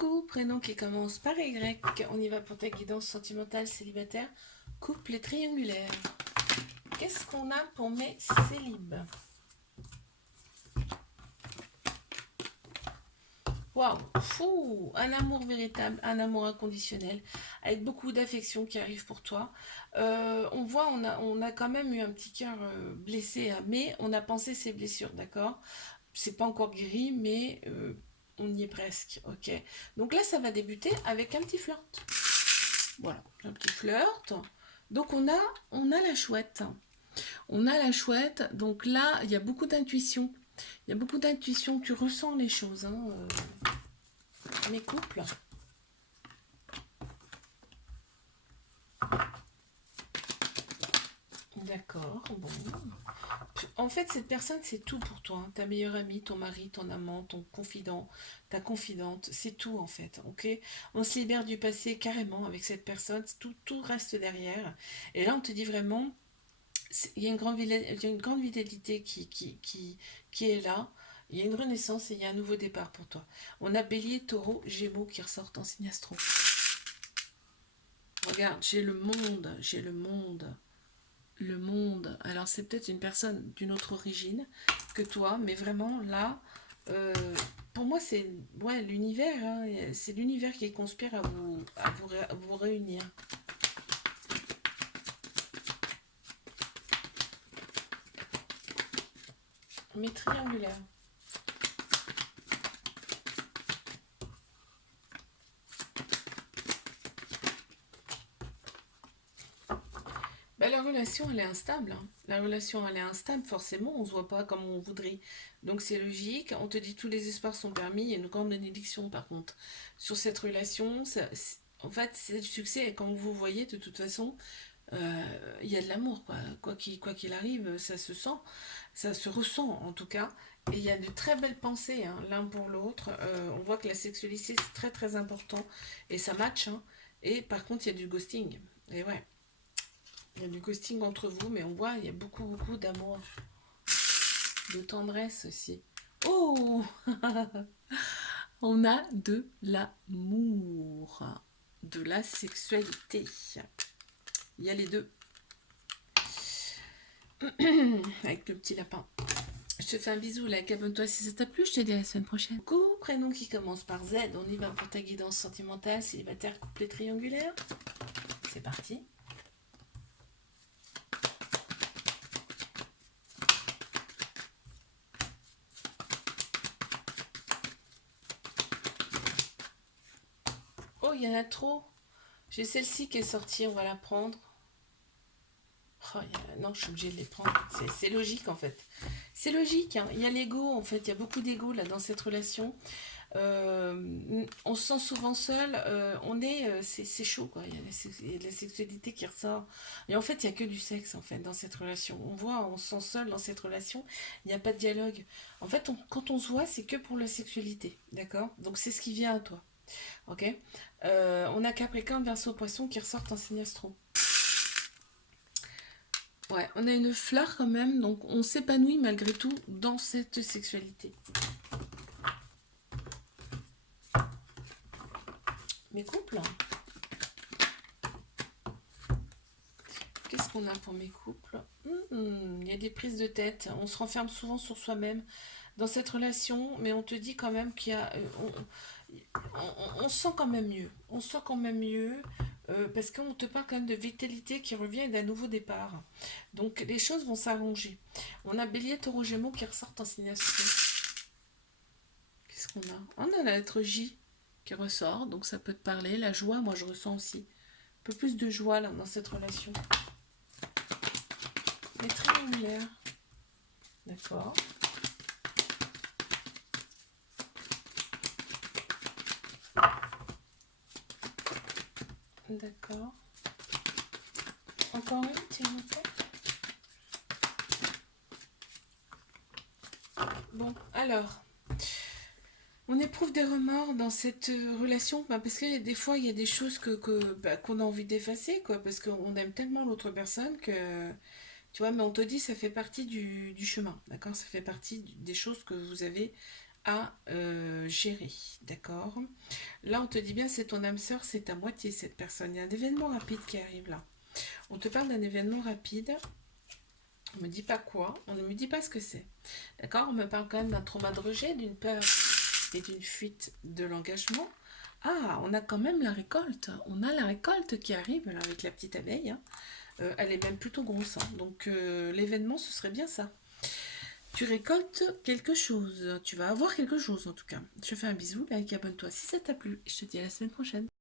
Coucou, prénom qui commence par Y. On y va pour ta guidance sentimentale, célibataire, couple et triangulaire. Qu'est-ce qu'on a pour mes célibes? Waouh, fou, un amour véritable, un amour inconditionnel, avec beaucoup d'affection qui arrive pour toi. On voit, on a quand même eu un petit cœur blessé, hein, mais on a pensé ses blessures, d'accord? C'est pas encore guéri, mais on y est presque, ok? Donc là, ça va débuter avec un petit flirt. Voilà, un petit flirt. Donc on a la chouette. On a la chouette. Donc là, il y a beaucoup d'intuition. Il y a beaucoup d'intuition. Tu ressens les choses, hein, mes couples. D'accord, bon. En fait, cette personne, c'est tout pour toi, hein. Ta meilleure amie, ton mari, ton amant, ton confident, ta confidente, c'est tout en fait, ok? On se libère du passé carrément avec cette personne, tout reste derrière. Et là, on te dit vraiment, il y a il y a une grande vitalité qui est là. Il y a une renaissance et il y a un nouveau départ pour toi. On a Bélier, Taureau, Gémeaux qui ressortent en signe astro. Regarde, j'ai le monde, j'ai le monde. Le monde. Alors c'est peut-être une personne d'une autre origine que toi, mais vraiment là, euh, pour moi c'est ouais, l'univers, hein, c'est l'univers qui conspire à vous réunir. Mais triangulaire. Bah, la relation, elle est instable, hein. La relation, elle est instable, forcément, on se voit pas comme on voudrait. Donc c'est logique, on te dit tous les espoirs sont permis, il y a une grande bénédiction par contre. Sur cette relation, en fait, c'est le succès, et quand vous voyez, de toute façon, il y a de l'amour, quoi. Quoi qu'il arrive, ça se sent, ça se ressent en tout cas. Et il y a de très belles pensées, hein, l'un pour l'autre. On voit que la sexualité, c'est très très important, et ça match, hein. Et par contre, il y a du ghosting. Et ouais. Il y a du ghosting entre vous, mais on voit, il y a beaucoup, beaucoup d'amour, de tendresse aussi. Oh, on a de l'amour, de la sexualité. Il y a les deux, avec le petit lapin. Je te fais un bisou, like, abonne-toi si ça t'a plu, je te dis à la semaine prochaine. Coucou, prénom qui commence par Z, on y va pour ta guidance sentimentale, célibataire, couple et triangulaire. C'est parti. Oh, il y en a trop. J'ai celle-ci qui est sortie, on va la prendre. Oh, non, je suis obligée de les prendre. C'est logique en fait. C'est logique, hein. Il y a l'ego en fait. Il y a beaucoup d'ego là dans cette relation. On se sent souvent seul. C'est chaud quoi. Il y a la sexualité qui ressort. Et en fait, il n'y a que du sexe en fait dans cette relation. On voit, on se sent seul dans cette relation. Il n'y a pas de dialogue. En fait, quand on se voit, c'est que pour la sexualité. D'accord? Donc c'est ce qui vient à toi. Ok? On a Capricorne, Verseau, Poisson qui ressortent en signe astro. Ouais, on a une fleur quand même, donc on s'épanouit malgré tout dans cette sexualité. Mes couples, qu'est-ce qu'on a pour mes couples? Il y a des prises de tête, on se renferme souvent sur soi-même dans cette relation, mais on te dit quand même qu'il y a... on se sent quand même mieux, on se sent quand même mieux, parce qu'on te parle quand même de vitalité qui revient et d'un nouveau départ. Donc les choses vont s'arranger. On a Bélier, Taureau, Gémeaux qui ressortent en signe astro. Qu'est-ce qu'on a? On a la lettre J qui ressort, donc ça peut te parler. La joie, moi je ressens aussi un peu plus de joie là, dans cette relation. Mais triangulaire. D'accord. D'accord. Encore une, s'il vous plaît. Bon, alors, on éprouve des remords dans cette relation, bah, parce que des fois, il y a des choses qu'on a envie d'effacer, quoi, parce qu'on aime tellement l'autre personne que, tu vois, mais on te dit, ça fait partie du chemin, d'accord? Ça fait partie des choses que vous avez à gérer, d'accord? Là, on te dit bien, c'est ton âme sœur, c'est ta moitié, cette personne. Il y a un événement rapide qui arrive là. On te parle d'un événement rapide. On ne me dit pas quoi, on ne me dit pas ce que c'est. D'accord? On me parle quand même d'un trauma de rejet, d'une peur et d'une fuite de l'engagement. Ah, on a quand même la récolte. On a la récolte qui arrive là, avec la petite abeille, hein. Elle est même plutôt grosse, hein. Donc l'événement, ce serait bien ça. Tu récoltes quelque chose. Tu vas avoir quelque chose en tout cas. Je te fais un bisou, like, abonne-toi si ça t'a plu. Je te dis à la semaine prochaine.